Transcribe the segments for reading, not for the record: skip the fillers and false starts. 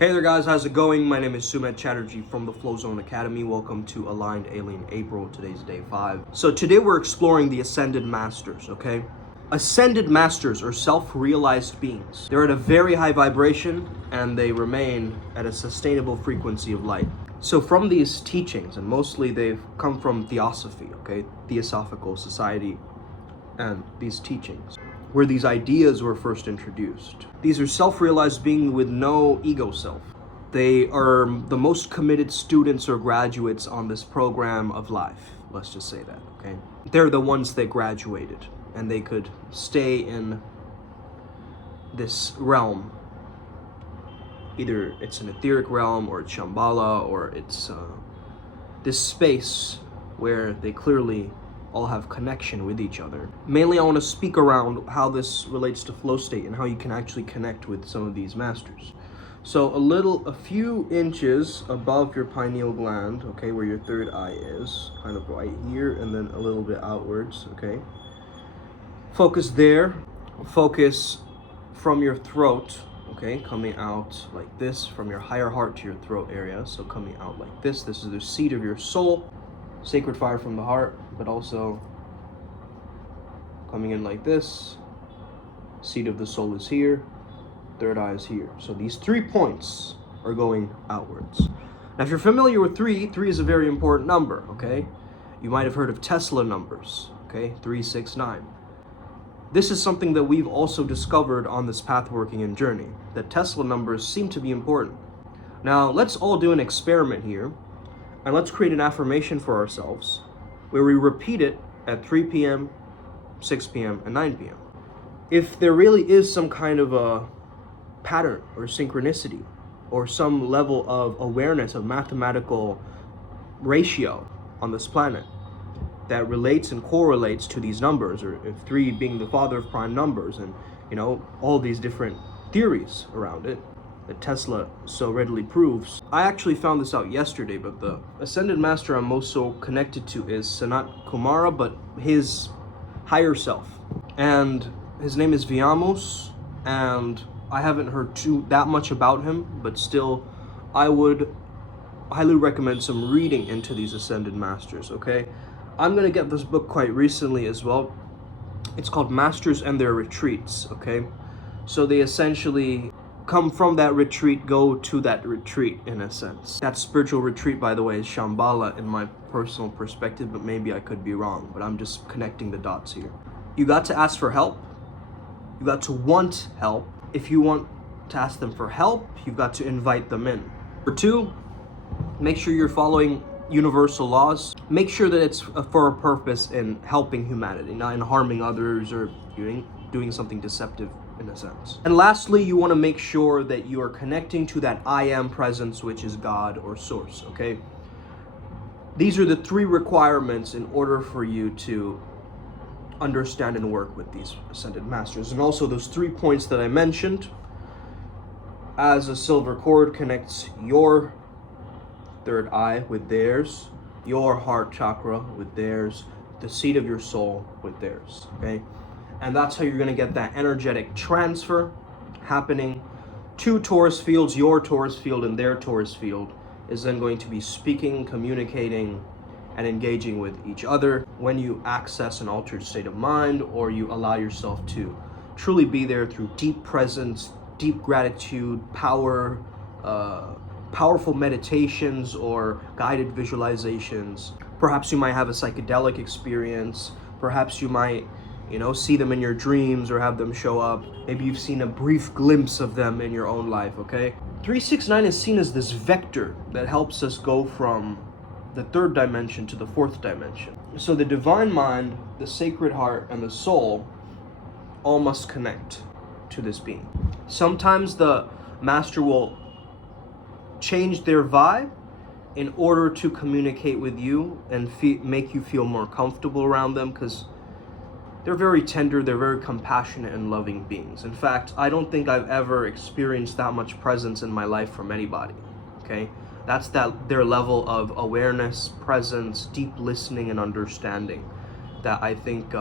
Hey there guys, how's it going? My name is Sumit Chatterjee from the Flow Zone Academy. Welcome to Aligned Alien April. Today's day 5. So today we're exploring the Ascended Masters, okay? Ascended Masters are self-realized beings. They're at a very high vibration and they remain at a sustainable frequency of light. So from these teachings, and mostly they've come from Theosophy, okay? Theosophical Society and these teachings, where these ideas were first introduced. These are self-realized beings with no ego self. They are the most committed students or graduates on this program of life. Let's just say that, okay? They're the ones that graduated, and they could stay in this realm. Either it's an etheric realm, or it's Shambhala, or it's this space where they clearly all have connection with each other. Mainly I want to speak around how this relates to flow state and how you can actually connect with some of these masters. So a few inches above your pineal gland, okay, where your third eye is, kind of right here, and then a little bit outwards, okay. Focus there. Focus from your throat, okay, coming out like this, from your higher heart to your throat area. So coming out like this. This is the seat of your soul. Sacred fire from the heart, but also coming in like this. Seat of the soul is here, third eye is here. So these 3 points are going outwards. Now if you're familiar with 3 is a very important number, okay? You might have heard of Tesla numbers, okay? 369. This is something that we've also discovered on this path working and journey, that Tesla numbers seem to be important. Now let's all do an experiment here. And let's create an affirmation for ourselves where we repeat it at 3 p.m., 6 p.m., and 9 p.m. If there really is some kind of a pattern or synchronicity or some level of awareness of mathematical ratio on this planet that relates and correlates to these numbers, or if 3 being the father of prime numbers, and all these different theories around it that Tesla so readily proves. I actually found this out yesterday, but the Ascended Master I'm most so connected to is Sanat Kumara, but his higher self. And his name is Vyamus, and I haven't heard that much about him, but still, I would highly recommend some reading into these Ascended Masters, okay? I'm gonna get this book quite recently as well. It's called Masters and Their Retreats, okay? So they essentially come from that retreat, go to that retreat in a sense. That spiritual retreat, by the way, is Shambhala in my personal perspective, but maybe I could be wrong, but I'm just connecting the dots here. You got to ask for help. You got to want help. If you want to ask them for help, you've got to invite them in. Number 2, make sure you're following universal laws. Make sure that it's for a purpose in helping humanity, not in harming others or doing something deceptive in a sense. And lastly, you want to make sure that you are connecting to that I am presence, which is God or source, okay? These are the 3 requirements in order for you to understand and work with these Ascended Masters. And also those 3 points that I mentioned, as a silver cord connects your third eye with theirs, your heart chakra with theirs, the seat of your soul with theirs, okay? And that's how you're going to get that energetic transfer happening. 2 Taurus fields, your Taurus field and their Taurus field, is then going to be speaking, communicating, and engaging with each other when you access an altered state of mind, or you allow yourself to truly be there through deep presence, deep gratitude, powerful meditations, or guided visualizations. Perhaps you might have a psychedelic experience. Perhaps you might see them in your dreams or have them show up. Maybe you've seen a brief glimpse of them in your own life, okay? 369 is seen as this vector that helps us go from the 3rd dimension to the 4th dimension. So the divine mind, the sacred heart, and the soul all must connect to this being. Sometimes the master will change their vibe in order to communicate with you and make you feel more comfortable around them, because they're very tender, they're very compassionate and loving beings. In fact, I don't think I've ever experienced that much presence in my life from anybody, okay? That's their level of awareness, presence, deep listening and understanding that I think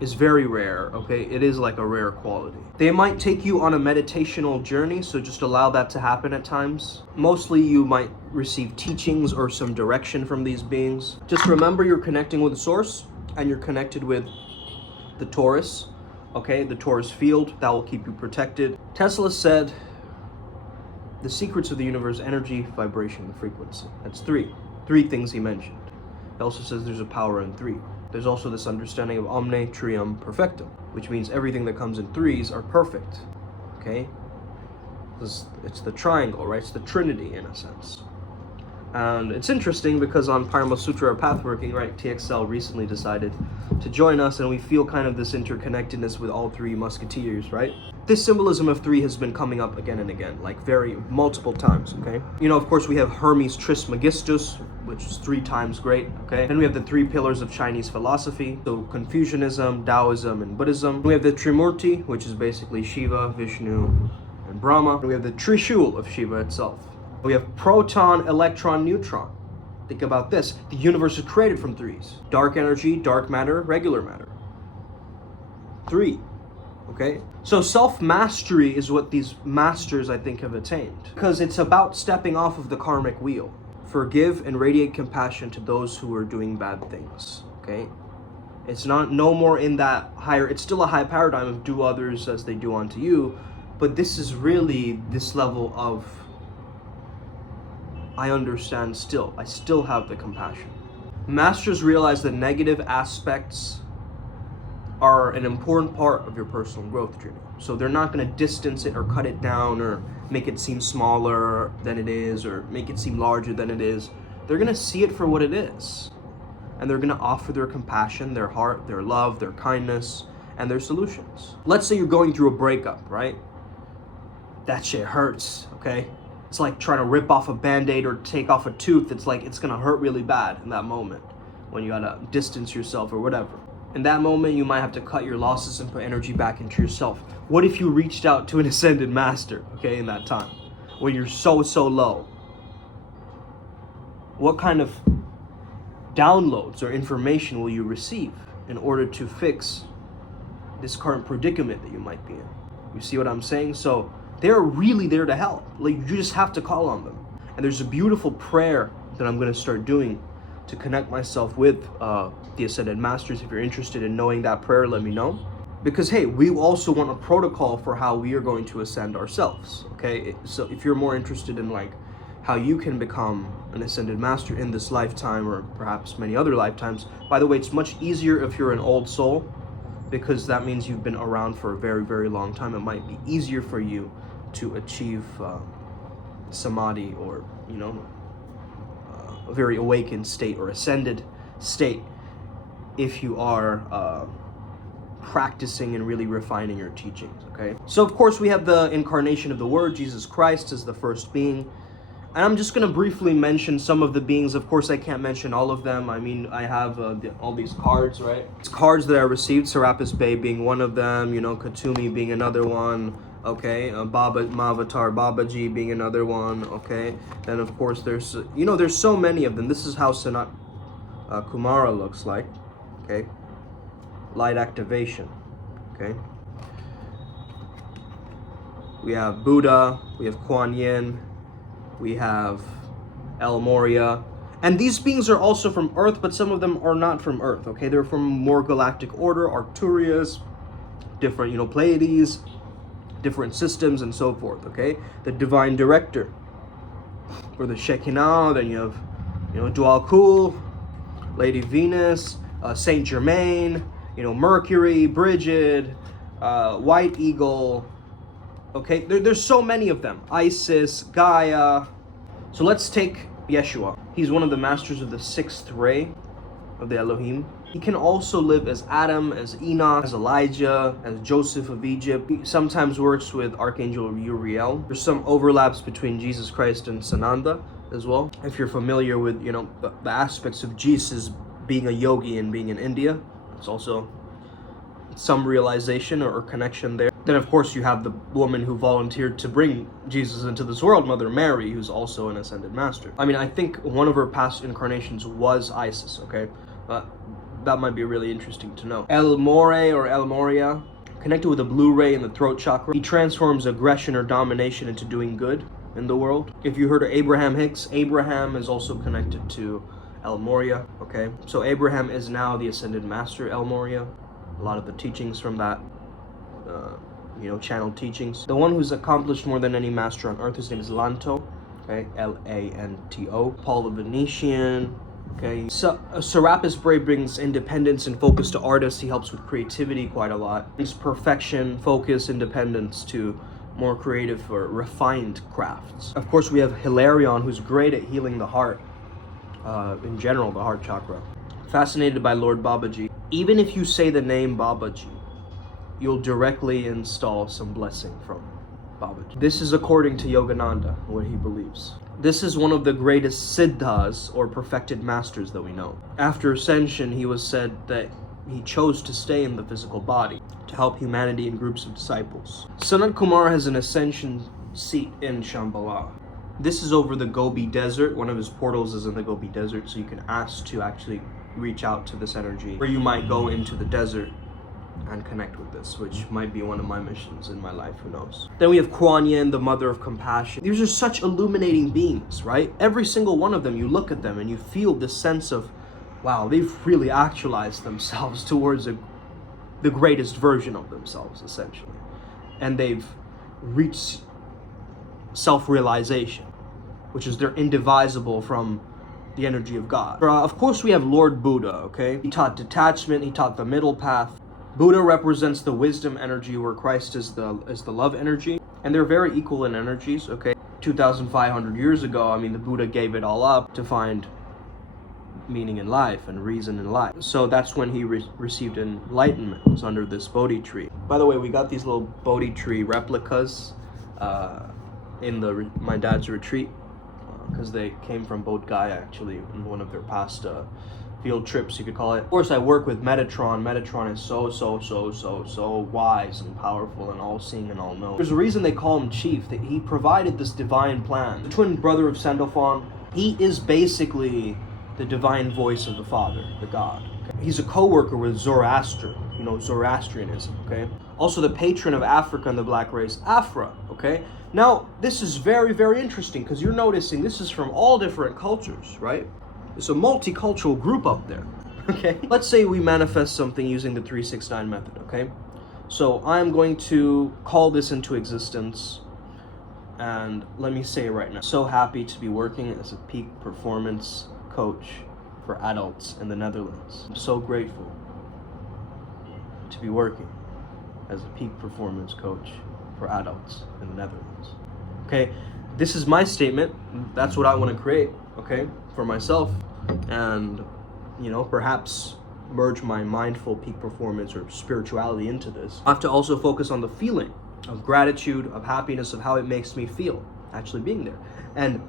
is very rare, okay? It is like a rare quality. They might take you on a meditational journey, so just allow that to happen at times. Mostly you might receive teachings or some direction from these beings. Just remember you're connecting with the source, and you're connected with the Taurus, okay? The Taurus field, that will keep you protected. Tesla said, the secrets of the universe, energy, vibration, and frequency. That's three things he mentioned. He also says there's a power in three. There's also this understanding of omne trium perfectum, which means everything that comes in threes are perfect, okay? It's the triangle, right? It's the trinity in a sense. And it's interesting because on Primal Sutra or Pathworking, right, TXL recently decided to join us, and we feel kind of this interconnectedness with all three musketeers, right? This symbolism of three has been coming up again and again, like very multiple times, okay? You know, of course, we have Hermes Trismegistus, which is 3 times great, okay? Then we have the 3 pillars of Chinese philosophy, so Confucianism, Taoism, and Buddhism. We have the Trimurti, which is basically Shiva, Vishnu, and Brahma. And we have the Trishul of Shiva itself. We have proton, electron, neutron. Think about this. The universe is created from threes. Dark energy, dark matter, regular matter. 3. Okay? So self-mastery is what these masters, I think, have attained. Because it's about stepping off of the karmic wheel. Forgive and radiate compassion to those who are doing bad things. Okay? It's not no more in that higher, it's still a high paradigm of do others as they do unto you. But this is really this level of I understand still. I still have the compassion. Masters realize that negative aspects are an important part of your personal growth journey. So they're not going to distance it or cut it down or make it seem smaller than it is or make it seem larger than it is. They're going to see it for what it is. And they're going to offer their compassion, their heart, their love, their kindness, and their solutions. Let's say you're going through a breakup, right? That shit hurts, okay? It's like trying to rip off a band-aid or take off a tooth. It's like it's gonna hurt really bad in that moment when you gotta distance yourself or whatever. In that moment, you might have to cut your losses and put energy back into yourself. What if you reached out to an ascended master, okay, in that time, when you're so low? What kind of downloads or information will you receive in order to fix this current predicament that you might be in? You see what I'm saying? So they're really there to help. Like, you just have to call on them. And there's a beautiful prayer that I'm going to start doing to connect myself with the Ascended Masters. If you're interested in knowing that prayer, let me know. Because, hey, we also want a protocol for how we are going to ascend ourselves, okay? So if you're more interested in, like, how you can become an Ascended Master in this lifetime or perhaps many other lifetimes. By the way, it's much easier if you're an old soul, because that means you've been around for a very, very long time. It might be easier for you to achieve samadhi or, you know, a very awakened state or ascended state if you are practicing and really refining your teachings, okay? So, of course, we have the incarnation of the Word, Jesus Christ, as the first being. And I'm just going to briefly mention some of the beings. Of course, I can't mention all of them. I mean, I have all these cards, right? It's cards that I received, Serapis Bey being one of them, you know, Katumi being another one, okay? Baba Mavatar Babaji being another one, okay? Then, of course, there's, you know, there's so many of them. This is how Sanat Kumara looks like, okay? Light activation, okay? We have Buddha, we have Kuan Yin, we have El Moria, and these beings are also from Earth, but some of them are not from Earth, okay? They're from more galactic order, Arcturius, different, you know, Pleiades, different systems, and so forth, okay? The Divine Director, for the Shekinah, then you have, you know, Dwal Kul, Lady Venus, Saint Germain, you know, Mercury, Brigid, White Eagle, okay? There's so many of them. Isis, Gaia. So let's take Yeshua. He's one of the masters of the 6th ray of the Elohim. He can also live as Adam, as Enoch, as Elijah, as Joseph of Egypt. He sometimes works with Archangel Uriel. There's some overlaps between Jesus Christ and Sananda as well. If you're familiar with, you know, the aspects of Jesus being a yogi and being in India, it's also some realization or connection there. Then, of course, you have the woman who volunteered to bring Jesus into this world, Mother Mary, who's also an Ascended Master. I mean, I think one of her past incarnations was Isis, okay? that might be really interesting to know. El More or El Moria, connected with the blue ray in the throat chakra. He transforms aggression or domination into doing good in the world. If you heard of Abraham Hicks, Abraham is also connected to El Moria, okay? So Abraham is now the Ascended Master El Moria. A lot of the teachings from that, channeled teachings. The one who's accomplished more than any master on earth, his name is Lanto, okay? Lanto. Paul the Venetian, okay? So Serapis Bray brings independence and focus to artists. He helps with creativity quite a lot. Brings perfection, focus, independence to more creative or refined crafts. Of course, we have Hilarion, who's great at healing the heart, in general, the heart chakra. Fascinated by Lord Babaji. Even if you say the name Babaji, you'll directly install some blessing from Babaji. This is according to Yogananda, what he believes. This is one of the greatest siddhas, or perfected masters, that we know. After ascension, he was said that he chose to stay in the physical body to help humanity in groups of disciples. Sanat Kumar has an ascension seat in Shambhala. This is over the Gobi Desert. One of his portals is in the Gobi Desert, so you can ask to actually reach out to this energy. Or you might go into the desert and connect with this, which might be one of my missions in my life, who knows. Then we have Kuan Yin, the mother of compassion. These are such illuminating beings, right? Every single one of them, you look at them and you feel this sense of, wow, they've really actualized themselves towards the greatest version of themselves, essentially. And they've reached self-realization, which is they're indivisible from the energy of God. Of course, we have Lord Buddha, okay? He taught detachment, he taught the middle path. Buddha represents the wisdom energy, where Christ is the love energy. And they're very equal in energies, okay? 2,500 years ago, I mean, the Buddha gave it all up to find meaning in life and reason in life. So that's when he received enlightenment. It was under this Bodhi tree. By the way, we got these little Bodhi tree replicas in my dad's retreat, because they came from Bodh Gaya, actually, in one of their past field trips, you could call it. Of course, I work with Metatron. Metatron is so wise and powerful and all-seeing and all-knowing. There's a reason they call him Chief, that he provided this divine plan. The twin brother of Sandalphon, he is basically the divine voice of the Father, the God. Okay? He's a co-worker with Zoroaster, Zoroastrianism, okay? Also the patron of Africa and the black race, Afra, okay? Now, this is very, very interesting, because you're noticing this is from all different cultures, right? It's a multicultural group up there, okay? Let's say we manifest something using the 369 method, okay? So I'm going to call this into existence, and let me say it right now. So happy to be working as a peak performance coach for adults in the Netherlands. I'm so grateful to be working as a peak performance coach for adults in the Netherlands. Okay, this is my statement. That's what I want to create, okay, for myself, and perhaps merge my mindful peak performance or spirituality into this. I have to also focus on the feeling of gratitude, of happiness, of how it makes me feel actually being there, and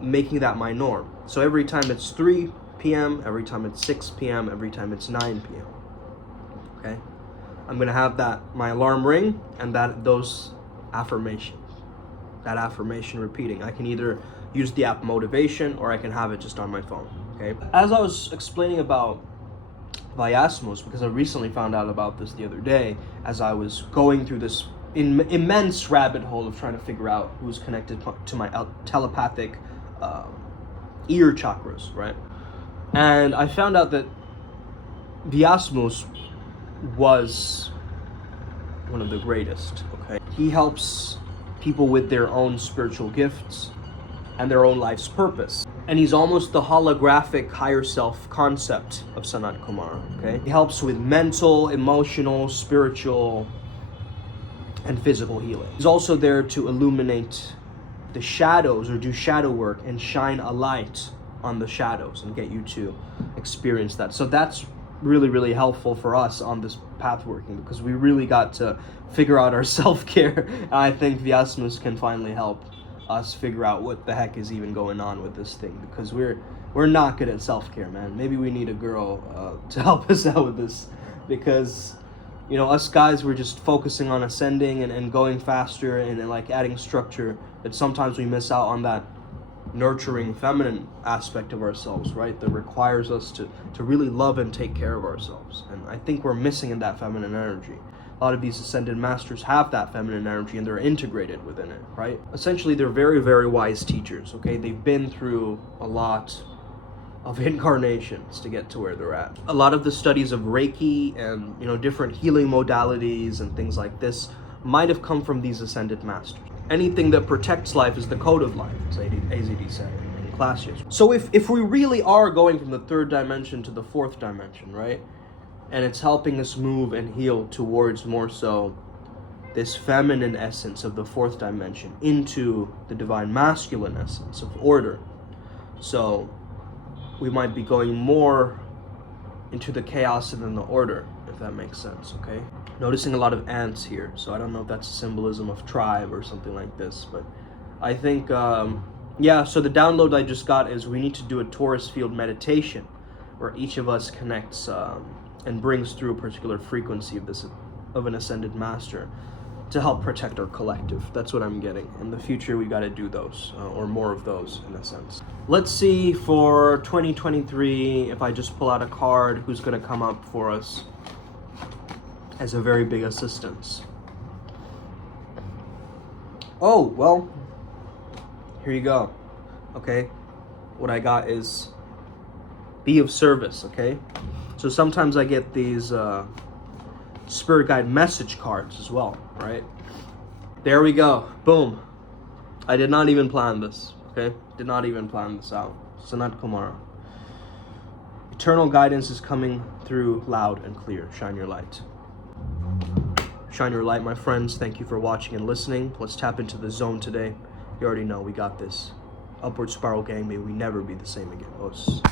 making that my norm. So every time it's 3 p.m., every time it's 6 p.m., every time it's 9 p.m., okay, I'm gonna have my alarm ring, and those affirmations, that affirmation repeating. I can either use the app Motivation, or I can have it just on my phone, okay? As I was explaining about Vyasmos, because I recently found out about this the other day, as I was going through this immense rabbit hole of trying to figure out who's connected to my telepathic ear chakras, right? And I found out that Vyasmos was one of the greatest, okay? He helps people with their own spiritual gifts and their own life's purpose. And he's almost the holographic higher self concept of Sanat Kumar, okay? He helps with mental, emotional, spiritual, and physical healing. He's also there to illuminate the shadows, or do shadow work and shine a light on the shadows and get you to experience that. So that's really, really helpful for us on this path working, because we really got to figure out our self-care. And I think Vyasmos can finally help us figure out what the heck is even going on with this thing, because we're not good at self-care, man. Maybe we need a girl to help us out with this, because us guys, we're just focusing on ascending and going faster and like adding structure, but sometimes we miss out on that nurturing feminine aspect of ourselves, right? That requires us to really love and take care of ourselves. And I think we're missing in that feminine energy. A lot of these ascended masters have that feminine energy and they're integrated within it, right? Essentially, they're very, very wise teachers, okay? They've been through a lot of incarnations to get to where they're at. A lot of the studies of Reiki and, different healing modalities and things like this might have come from these ascended masters. Anything that protects life is the code of life, as AZD said in class yesterday. So if we really are going from the third dimension to the fourth dimension, right? And it's helping us move and heal towards more so this feminine essence of the fourth dimension into the divine masculine essence of order. So we might be going more into the chaos and then the order, if that makes sense, okay? Noticing a lot of ants here, so I don't know if that's a symbolism of tribe or something like this, but I think, so the download I just got is we need to do a Taurus field meditation where each of us connects and brings through a particular frequency of an ascended master to help protect our collective. That's what I'm getting. In the future, we got to do those, or more of those, in a sense. Let's see for 2023, if I just pull out a card, who's going to come up for us as a very big assistance. Oh, well, here you go. Okay, what I got is be of service, okay? So sometimes I get these spirit guide message cards as well, right? There we go. Boom. I did not even plan this, okay? Did not even plan this out. Sanat Kumara. Eternal guidance is coming through loud and clear. Shine your light. Shine your light, my friends. Thank you for watching and listening. Let's tap into the zone today. You already know we got this. Upward spiral gang, may we never be the same again. Os.